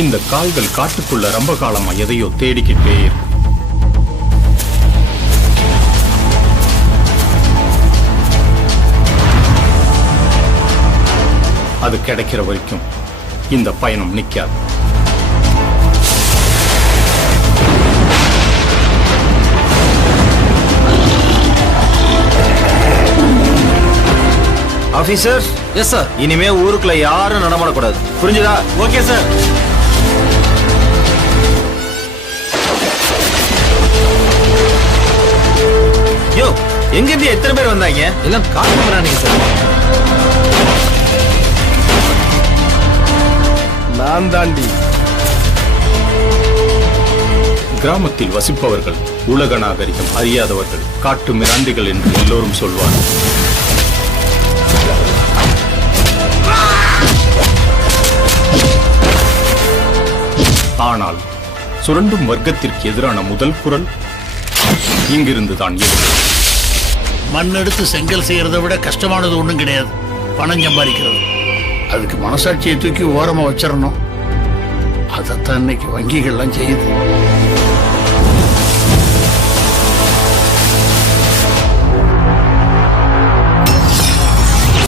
இந்த கால்கள் காட்டுக்குள்ள ரொம்ப காலமா எதையோ தேடிக்கிட்டே இருக்கு. அது கிடைக்கிற வரைக்கும் இந்த பயணம் நிக்காது. ஆபீசர். Yes sir. இனிமே ஊருக்குள்ள யாரும் நடமாடக்கூடாது, புரிஞ்சுதா? Okay sir. யோ, எங்க இருந்து எத்தனை பேர் வந்தாங்க? எல்லாம் காட்டு வரானுங்க சார். நான் தாண்டி. கிராமத்தில் வசிப்பவர்கள் உலக நாகரிகம் அறியாதவர்கள், காட்டு மிராண்டிகள் என்று எல்லோரும் சொல்வார்கள். ஆனால் சுரண்டும் வர்க்கத்திற்கு எதிரான முதல் குரல் இங்கிருந்து தான் எழுது. மண் எடுத்து செங்கல் செய்யறதை விட கஷ்டமானது ஒண்ணும் கிடையாது, பணம் சம்பாதிக்கிறது. அதுக்கு மனசாட்சியை தூக்கி ஓரமா வச்சிடணும். அதைத்தான் இன்னைக்கு வங்கிகள்லாம் செய்யுது.